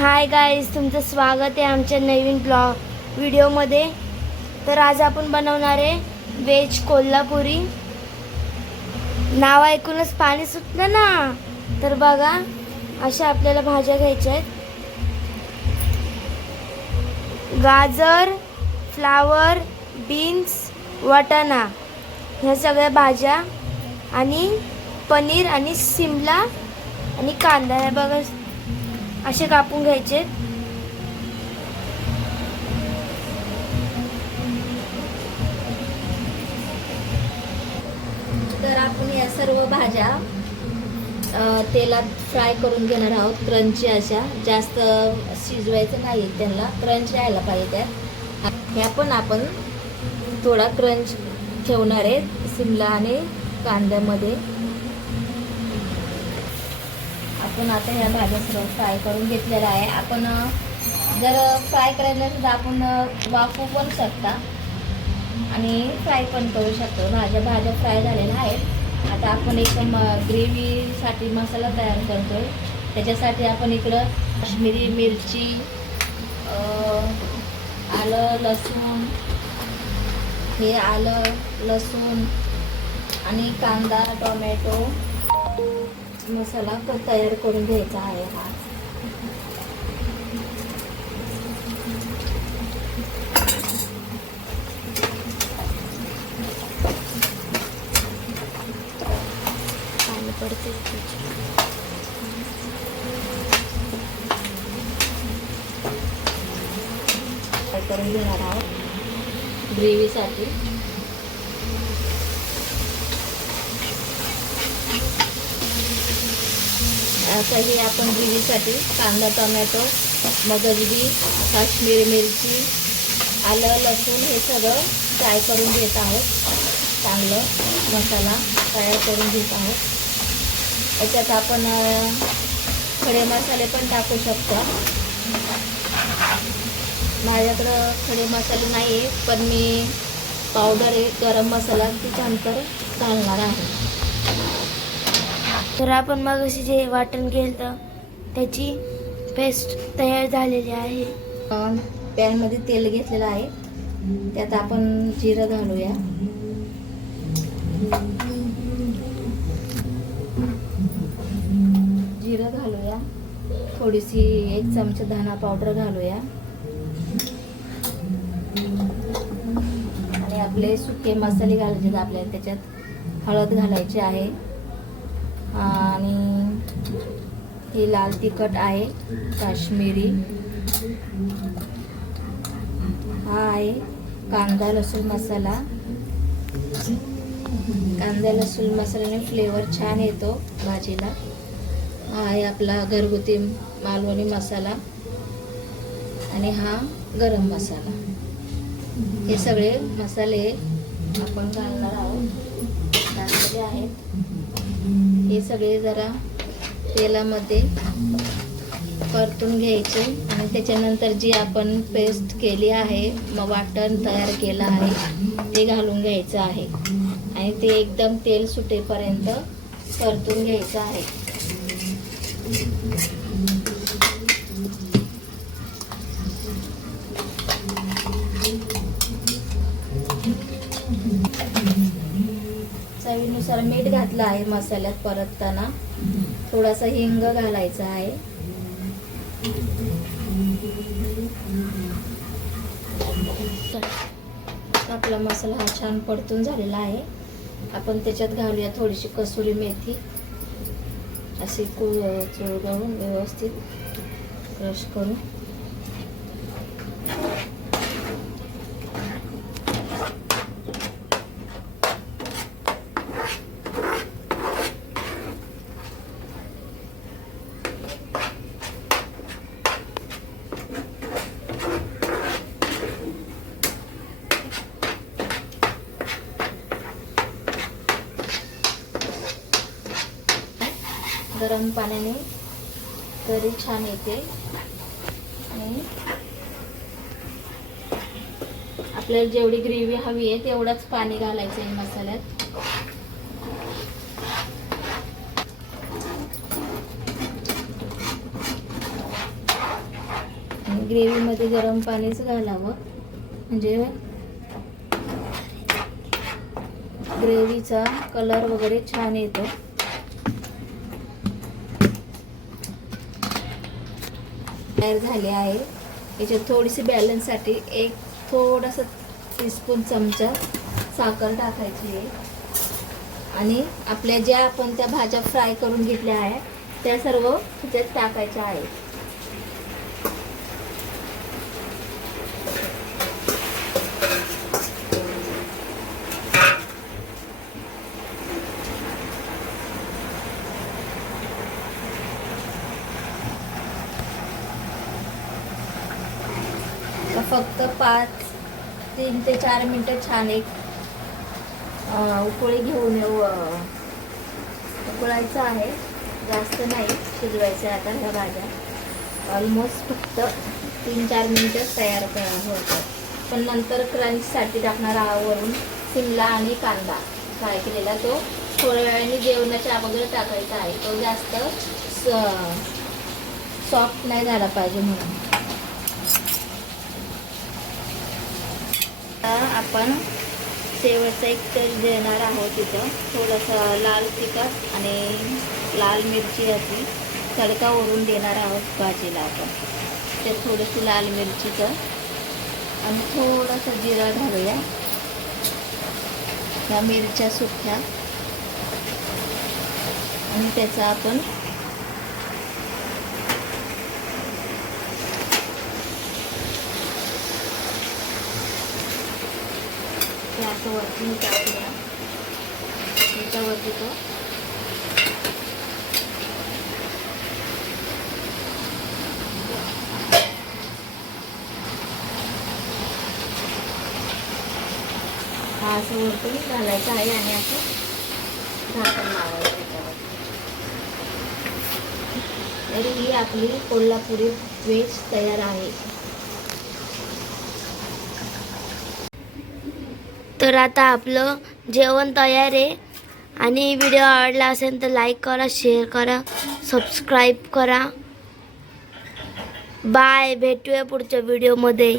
Hi guys, तुमचं स्वागत आहे आमच्या नवीन व्हिडिओमध्ये। तर आज आपण बनवणार आहे व्हेज कोल्हापुरी। नाव ऐकूनच पाणी सुटलं ना। तर बघा, अशा आपल्याला भाज्या घ्यायच्या आहेत। गाजर, फ्लावर, बीन्स, वाटाणा ह्या सगळ्या भाज्या आणि पनीर आणि शिमला आणि कांदा हे बघा असे कापून घ्यायचे। तर आपण या सर्व भाज्या तेलात फ्राय करून घेणार आहोत। क्रंची अशा, जास्त शिजवायचं नाही, त्यांना क्रंच यायला पाहिजे त्यात। ह्या पण आपण थोडा क्रंच ठेवणार आहे शिमला आणि कांद्यामध्ये। आपण आता ह्या भाज्या सर्व फ्राय करून घेतलेल्या आहे। आपण जर फ्राय करायला नसेल तर आपण वाफवू पण शकता आणि फ्राय पण करू शकतो। भाज्या फ्राय झालेल्या आहेत। आता आपण एक ग्रेव्हीसाठी मसाला तयार करतोय। त्याच्यासाठी आपण इकडं काश्मीरी मिरची, आलं लसूण, हे आलं लसूण आणि कांदा टोमॅटो मसाला तयार करून घ्यायचा आहे। हा पाणी पडते करून घेणार आहोत ग्रेव्हीसाठी। आता हे आपण ग्रेव्हीसाठी कांदा टोमॅटो, मगजबी, काश्मीरी मिरची, आलं लसूण हे सगळं फ्राय करून घेत आहोत। चांगलं मसाला तयार करून घेत आहोत। याच्यात आपण खडे मसाले पण टाकू शकतो। माझ्याकडं खडे मसाले नाही आहे, पण मी पावडर आहे गरम मसाला त्याच्यानंतर घालणार आहे। तर आपण मग अशी जे वाटण केलं त्याची पेस्ट तयार झालेली आहे। पॅनमध्ये तेल घेतलेलं आहे, त्यात आपण जिरं घालूया। जिरं घालूया, थोडीशी 1 चमचा धना पावडर घालूया आणि आपले सुके मसाले घालायचे आपल्याला। त्याच्यात हळद घालायची आहे आणि हे लाल तिखट आहे काश्मीरी, हा आहे कांदा लसूण मसाला। कांदा लसूण मसाल्याने फ्लेवर छान येतो भाजीला। हा आहे आपला घरगुती मालवणी मसाला आणि हा गरम मसाला। हे सगळे मसाले आपण घालणार आहोत, घातलेले आहेत। हे सगळे जरा तेलामध्ये परतून घ्यायचे आणि त्याच्यानंतर जी आपण पेस्ट केली आहे, मग वाटण तयार केलं आहे ते घालून घ्यायचं आहे आणि ते एकदम तेल सुटेपर्यंत परतून घ्यायचं आहे। चवीनुसार मीठ घातलं आहे मसाल्यात परतताना, थोडासा हिंग घालायचा आहे। आपला मसाला हा छान परतून झालेला आहे। आपण त्याच्यात घालूया थोडीशी कसुरी मेथी, अशी चुरगळून व्यवस्थित क्रश करून। गरम पाण्याने तरी छान येते आणि आपल्याला जेवढी ग्रेव्ही हवी आहे तेवढंच पाणी घालायचं आहे मसाल्यात। ग्रेव्हीमध्ये गरम पाणीच घालावं, म्हणजे ग्रेव्हीचा कलर वगैरे छान येतो. तयार झाले आहे. याच्यात थोडीशी बॅलन्ससाठी एक थोडासा टीस्पून चमचा साखर टाकायची आहे आणि आपल्या ज्या आपण त्या भाज्या फ्राय करून घेतल्या आहे त्या सर्व त्याच्यात टाकायच्या आहेत. फक्त 3 ते 4 मिनटं छान एक उकळी घेऊन उकळायचं आहे, जास्त नाही शिजवायचं आहे. आता ह्या भाज्या ऑलमोस्ट फक्त 3-4 मिनटं तयार होतात. पण नंतर क्रंचसाठी टाकणार वरून शिमला आणि कांदा फ्राय केलेला, तो थोड्या वेळाने जेवणाच्या अगोदर टाकायचा आहे. तो जास्त सॉफ्ट नाही झाला पाहिजे म्हणून. आपण शेवटचा एक तेल देणार आहोत. तिथं थोडंसं लाल तिखट आणि लाल मिरची अशी तडका वरून देणार आहोत भाजीला. आपण ते थोडीशी लाल मिरचीचं आणि थोडंसं जिरा घालूया. या मिरच्या सुक्या आणि त्याचा आपण असं वरती टाकूया. त्याच्यावरती तो हा असं वरतून घालायचं आहे आणि असं झाकण लावायचं त्याच्यावर. तर ही आपली कोल्हापुरी व्हेज तयार आहे. तर आता आपलं जेवण तयार आहे. आणि व्हिडिओ आवडला असेल तर लाईक करा, शेअर करा, सबस्क्राईब करा. बाय, भेटूया पुढच्या व्हिडिओमध्ये.